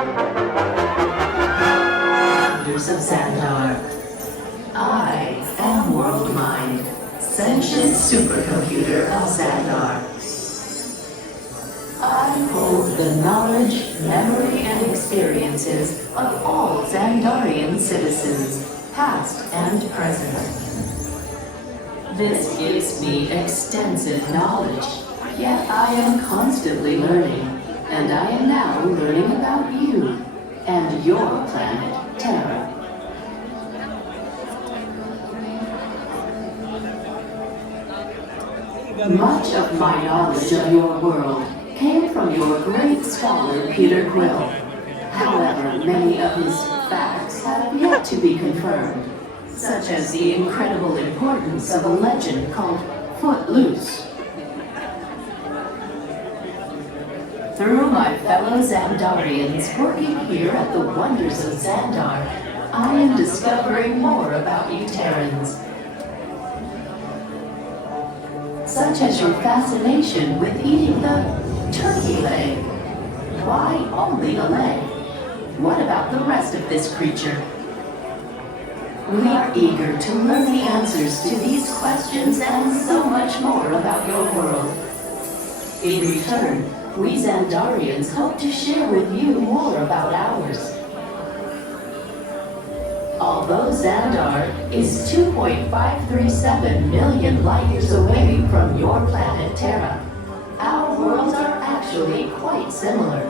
Of Xandar. I am World Mind, sentient supercomputer of Xandar. I hold the knowledge, memory, and experiences of all Xandarian citizens, past and present. This gives me extensive knowledge, yet I am constantly learning, and I am now learning about you and your planet, Terra. Much of my knowledge of your world came from your great scholar, Peter Quill. However, many of his facts have yet to be confirmed, such as the incredible importance of a legend called Footloose. Through my fellow Xandarians working here at the Wonders of Xandar, I am discovering more about you Terrans, such as your fascination with eating the turkey leg. Why only a leg? What about the rest of this creature? We are eager to learn the answers to these questions and so much more about your world. In return, we Xandarians hope to share with you more about ours. Although Xandar is 2.537 million light years away from your planet Terra, our worlds are actually quite similar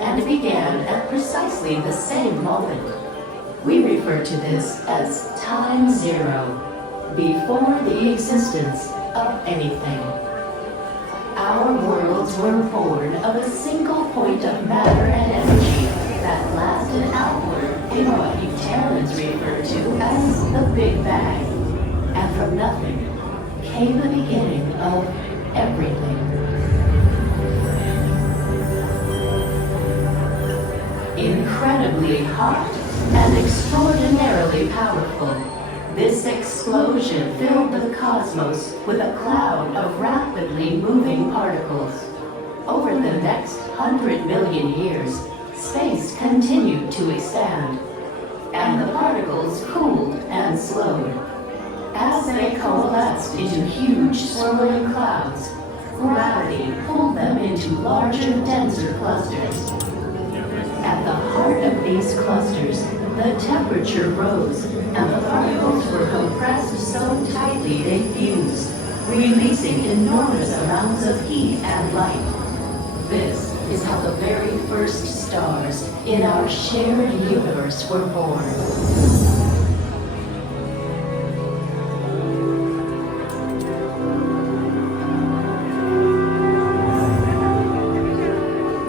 and began at precisely the same moment. We refer to this as Time Zero, before the existence of anything. Our worlds were born of a single point of matter and energy that lasted outward in what you Terrans refer to as the Big Bang. And from nothing came the beginning of everything. Incredibly hot and extraordinarily powerful, this explosion filled the cosmos with a cloud of rapidly moving particles. Over the next 100 million years, space continued to expand, and the particles cooled and slowed. As they coalesced into huge swirling clouds, gravity pulled them into larger, denser clusters. At the heart of these clusters, the temperature rose, and the particles were compressed so tightly they fused, releasing enormous amounts of heat and light. This is how the very first stars in our shared universe were born.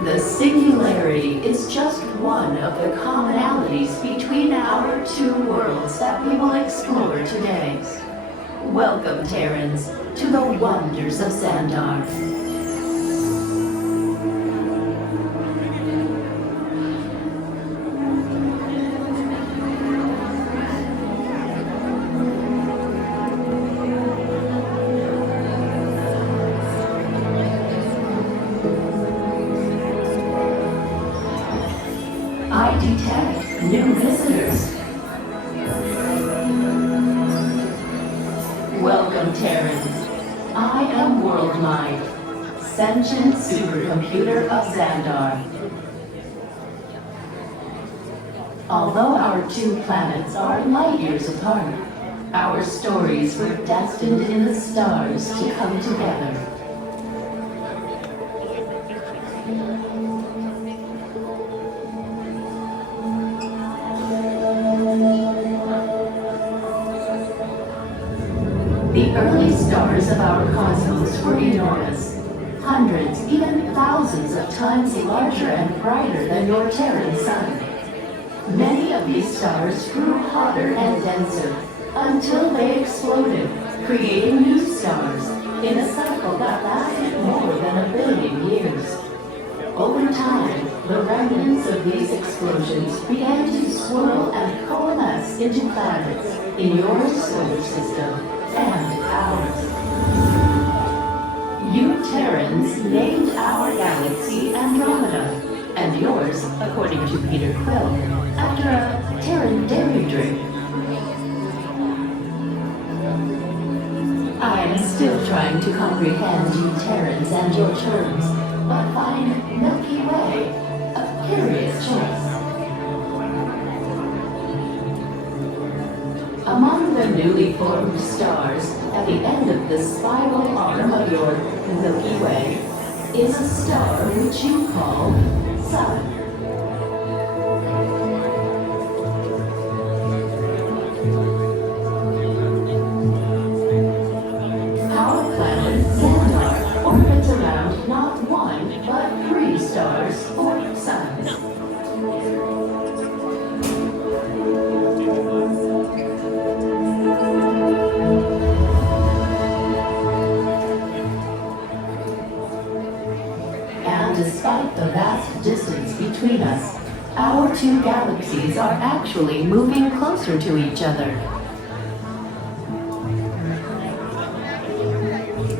The singularity is just one of the commonalities between our two worlds that we will explore today. Welcome, Terrans, to the Wonders of Xandar. I detect new visitors. Welcome, Terrans. I am World Mind, sentient supercomputer of Xandar. Although our two planets are light years apart, our stories were destined in the stars to come together. The early stars of our cosmos were enormous, hundreds, even thousands of times larger and brighter than your Terran sun. Many of these stars grew hotter and denser until they exploded, creating new stars in a cycle that lasted more than 1 billion years. Over time, the remnants of these explosions began to swirl and coalesce into planets in your solar system and ours. You Terrans named our galaxy Andromeda, and yours a according to Peter Quill, after a Terran dairy drink. I'm still trying to comprehend you Terrans and your terms, but find Milky Way a curious choice. Among the newly formed stars at the end of the spiral arm of your Milky Way is a star which you call Sun. Our planet Xandar orbits around not one, but 3 stars or suns. Despite the vast distance between us, our 2 galaxies are actually moving closer to each other.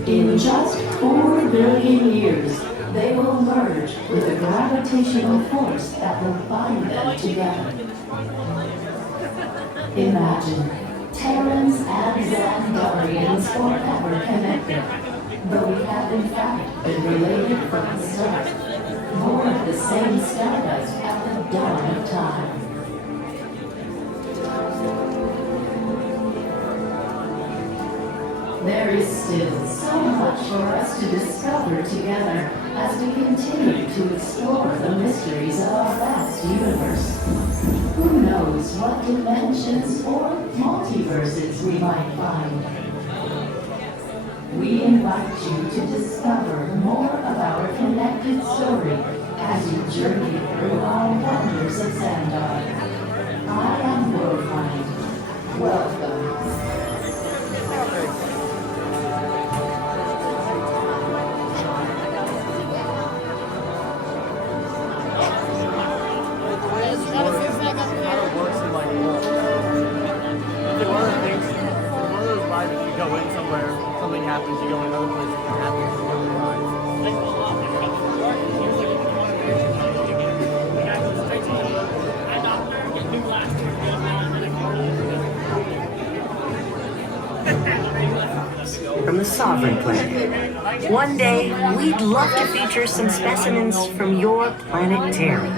In just 4 billion years, they will merge with a gravitational force that will bind them together. Imagine Terrans and Xandarians forever connected, though we have in fact been related from the start, born of the same stardust at the dawn of time. There is still so much for us to discover together as we continue to explore the mysteries of our vast universe. Who knows what dimensions or multiverses we might find? We invite you to discover more of our connected story as you journey through our wonders of Xandar. I am Worldmind. Welcome. Happens, you go in another place, it happens. From the Sovereign Planet. One day, we'd love to feature some specimens from your planet Terra.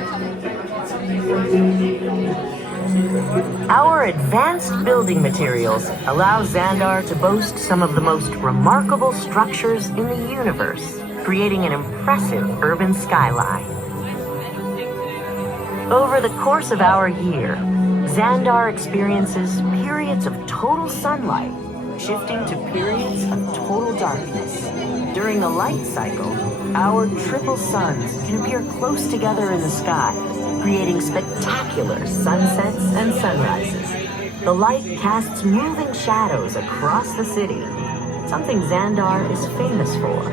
Our advanced building materials allow Xandar to boast some of the most remarkable structures in the universe, creating an impressive urban skyline. Over the course of our year, Xandar experiences periods of total sunlight, shifting to periods of total darkness. During the light cycle, our triple suns can appear close together in the sky, creating spectacular sunsets and sunrises. The light casts moving shadows across the city, something Xandar is famous for.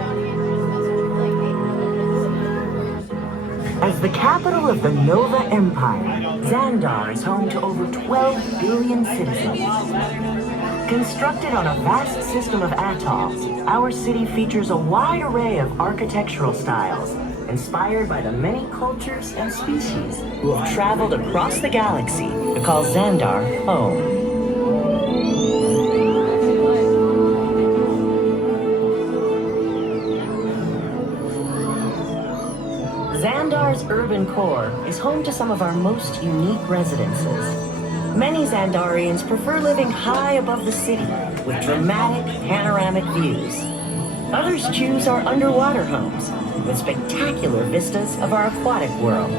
As the capital of the Nova Empire, Xandar is home to over 12 billion citizens. Constructed on a vast system of atolls, our city features a wide array of architectural styles, inspired by the many cultures and species who have traveled across the galaxy to call Xandar home. Xandar's urban core is home to some of our most unique residences. Many Xandarians prefer living high above the city with dramatic panoramic views. Others choose our underwater homes with spectacular vistas of our aquatic world.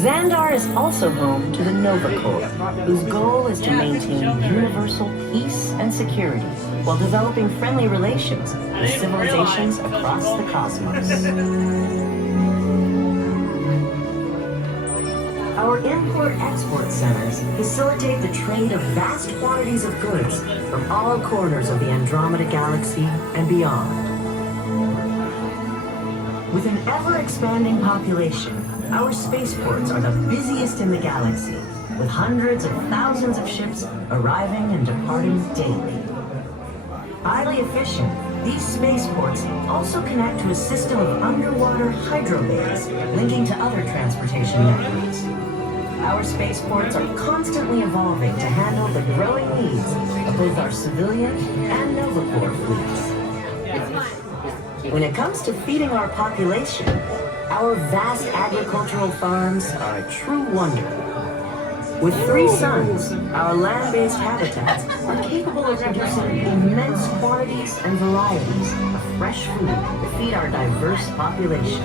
Xandar is also home to the Nova Corps, whose goal is to maintain universal peace and security while developing friendly relations with civilizations across the cosmos. Our import-export centers facilitate the trade of vast quantities of goods from all corners of the Andromeda Galaxy and beyond. With an ever-expanding population, our spaceports are the busiest in the galaxy, with hundreds of thousands of ships arriving and departing daily. Highly efficient, These spaceports also connect to a system of underwater hydrobays linking to other transportation networks. Our spaceports are constantly evolving to handle the growing needs of both our civilian and Novacore fleets. When it comes to feeding our population, our vast agricultural farms are a true wonder. With 3 suns, our land-based habitats are capable of producing immense quantities and varieties of fresh food to feed our diverse population.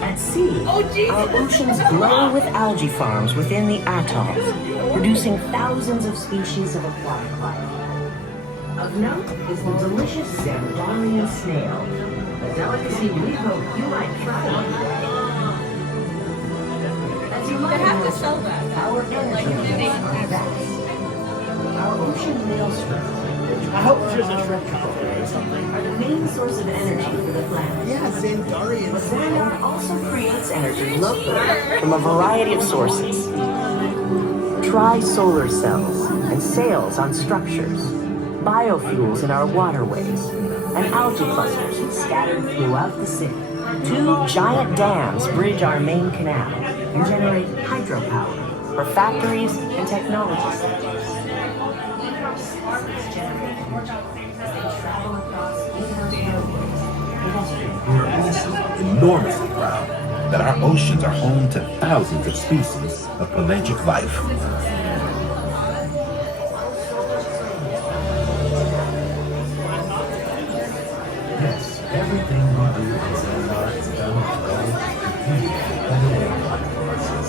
At sea, our oceans glow with algae farms within the atolls, producing thousands of species of aquatic life. Of note is the delicious Zandarian snail, a delicacy we hope you might try one day. As you might imagine, our energy needs are vast. Our ocean maelstrom, I hope there's a shrimp counter or something. are the main source of energy for the planet. Yeah, Zandarian. But Xandar also creates energy locally from a variety of sources. Try solar cells and sails on structures, biofuels in our waterways, and algae clusters scattered throughout the city. 2 giant dams bridge our main canal and generate hydropower for factories and technology centers. We're also enormously proud that our oceans are home to thousands of species of pelagic life. Yes, everything we do in Xandar is done with goal to compete and away life forces.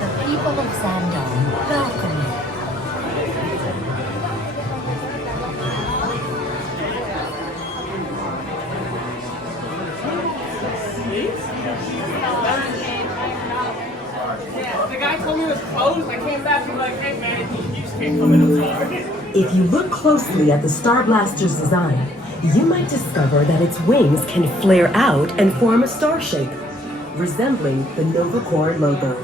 The people of Xandar welcome you. The guy told me it was closed. I came back and like, hey man, you just can't come in. I'm sorry. If you look closely at the Star Blaster's design, you might discover that its wings can flare out and form a star shape, resembling the Novacore logo.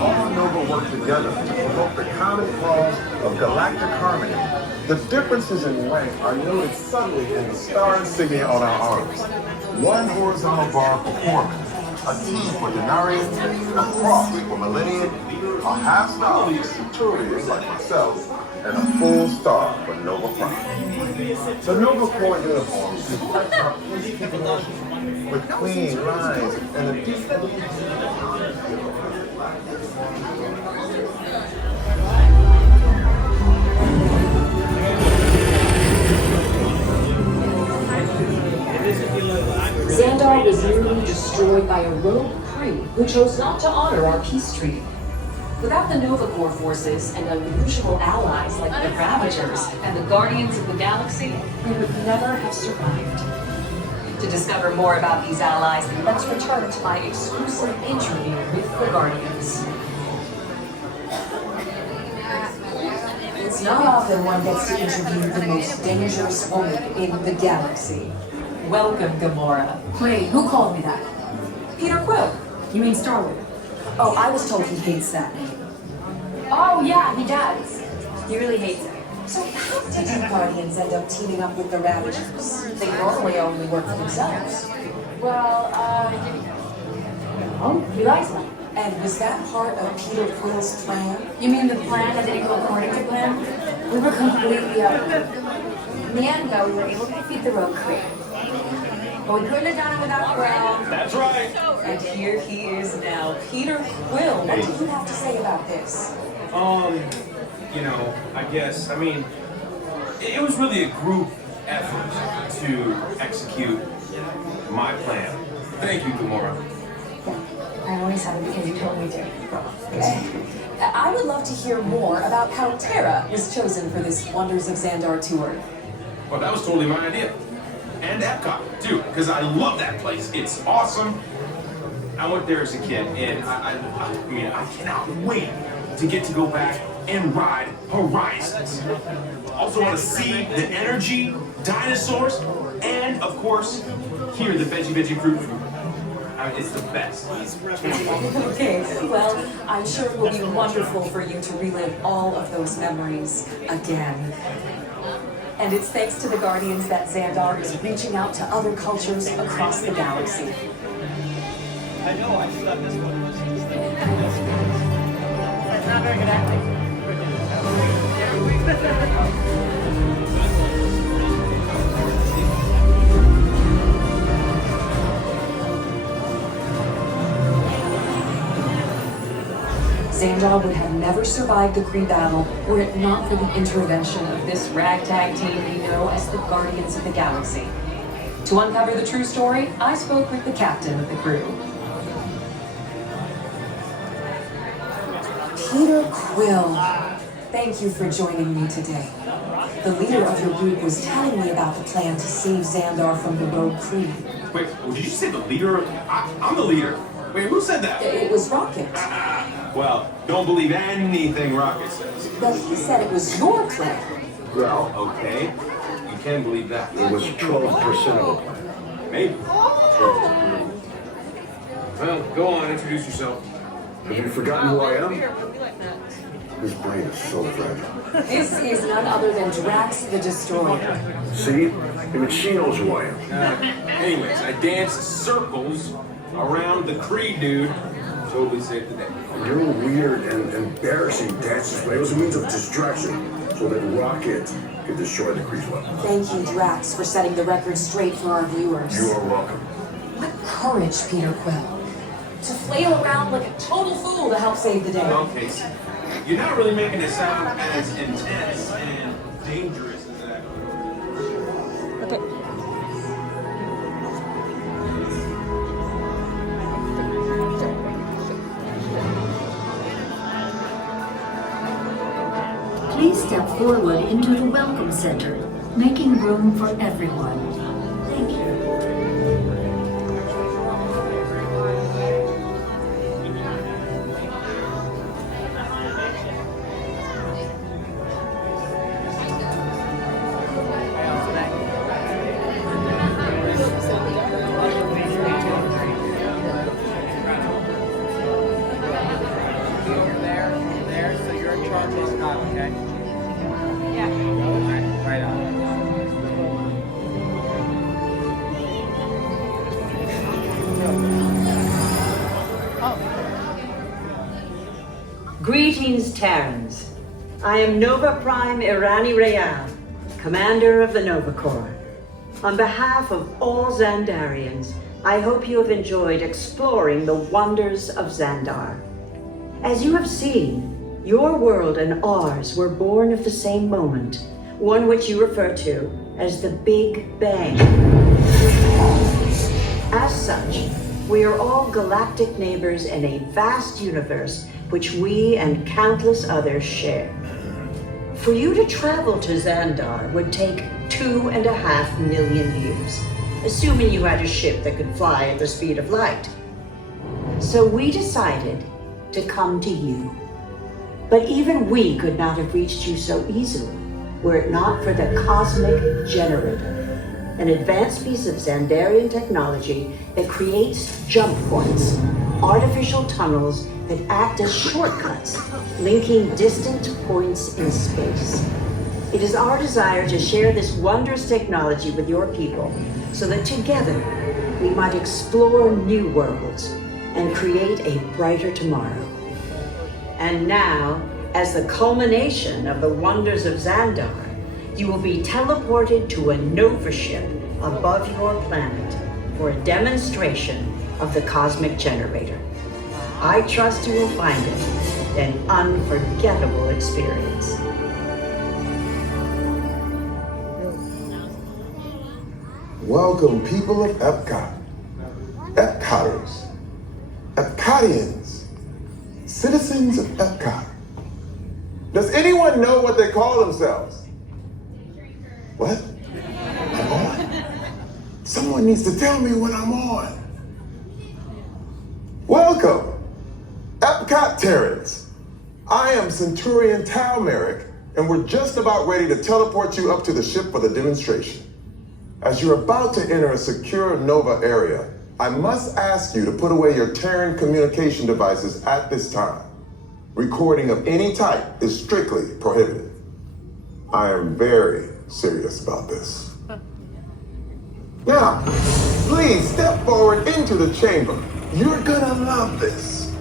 All Nova work together to promote the common cause of galactic harmony. The differences in rank are noted subtly in the star insignia on our arms. One horizontal bar for Corman, a T for Denarian, a cross for Millennium, a half star for Centurion like myself, and a full star for Nova Prime. The Nova Corps uniforms reflect our peacekeeping mission with clean lines and a deep Xandar was nearly destroyed by a rogue Kree who chose not to honor our peace treaty. Without the Nova Corps forces and unusual allies like the Ravagers and the Guardians of the Galaxy, we would never have survived. To discover more about these allies, let's return to my exclusive interview with the Guardians. It's not often one gets to interview the most dangerous woman in the galaxy. Welcome, Gamora. Wait, who called me that? Peter Quill. You mean Starwood? Oh, I was told he hates that name. Oh, yeah, he does. He really hates it. So how did you Guardians end up teaming up with the Ravagers? They normally only work for themselves. Well, he likes them. And was that part of Peter Quill's plan? You mean the plan that didn't go according to plan? We were completely out of it. In the end, though, we were able to defeat the rogue Kree. But we couldn't have done it without Quill. That's right. And here he is now, Peter Quill. What do you have to say about this? I mean, it was really a group effort to execute my plan. Thank you, Gamora. I always have it because you told me to. Okay. I would love to hear more about how Terra was chosen for this Wonders of Xandar tour. Well, that was totally my idea. And EPCOT, too, because I love that place. It's awesome. I went there as a kid, and I mean, I cannot wait to get to go back and ride Horizons. Also want to see the energy, dinosaurs, and, of course, hear the veggie fruit. It's the best. Okay, well, I'm sure it will be wonderful for you to relive all of those memories again. And it's thanks to the Guardians that Xandar is reaching out to other cultures across the galaxy. I know, I just thought this one was That's not very good acting. Xandar would have never survived the Kree battle were it not for the intervention of this ragtag team we know as the Guardians of the Galaxy. To uncover the true story, I spoke with the captain of the crew. Peter Quill, thank you for joining me today. The leader of your group was telling me about the plan to save Xandar from the rogue Kree. Wait, did you say the leader? I'm the leader. Wait, who said that? It was Rocket. Well, don't believe anything Rocket says. But he said it was your plan. Well, okay. You can believe that. It was 12% of the plan. Maybe. Well, go on, introduce yourself. Have you forgotten who I am? His brain is so fragile. This is none other than Drax the Destroyer. See? Even she knows who I am. Anyways, I danced circles around the Kree dude. Totally saved the day. Your weird and embarrassing dances, but it was a means of distraction so that Rocket could destroy the Kree's weapon. Thank you, Drax, for setting the record straight for our viewers. You are welcome. What courage, Peter Quill. To flail around like a total fool to help save the day. Okay, so you're not really making it sound as intense and dangerous as that. Please step forward into the Welcome Center, making room for everyone. Thank you. Greetings, Terrans. I am Nova Prime Irani Rayal, Commander of the Nova Corps. On behalf of all Xandarians, I hope you have enjoyed exploring the wonders of Xandar. As you have seen, your world and ours were born of the same moment, one which you refer to as the Big Bang. As such, we are all galactic neighbors in a vast universe which we and countless others share. For you to travel to Xandar would take 2.5 million years, assuming you had a ship that could fly at the speed of light. So we decided to come to you. But even we could not have reached you so easily were it not for the Cosmic Generator, an advanced piece of Xandarian technology that creates jump points, artificial tunnels that act as shortcuts, linking distant points in space. It is our desire to share this wondrous technology with your people so that together we might explore new worlds and create a brighter tomorrow. And now, as the culmination of the wonders of Xandar, you will be teleported to a Nova ship above your planet for a demonstration of the Cosmic Generator. I trust you will find it an unforgettable experience. Welcome, people of EPCOT. EPCOTers. EPCOTians. Citizens of EPCOT. Does anyone know what they call themselves? What? Someone needs to tell me when I'm on. Welcome, EPCOT Terrans. I am Centurion Tal Merrick, and we're just about ready to teleport you up to the ship for the demonstration. As you're about to enter a secure Nova area, I must ask you to put away your Terran communication devices at this time. Recording of any type is strictly prohibited. I am very serious about this. Now, please step forward into the chamber. You're gonna love this.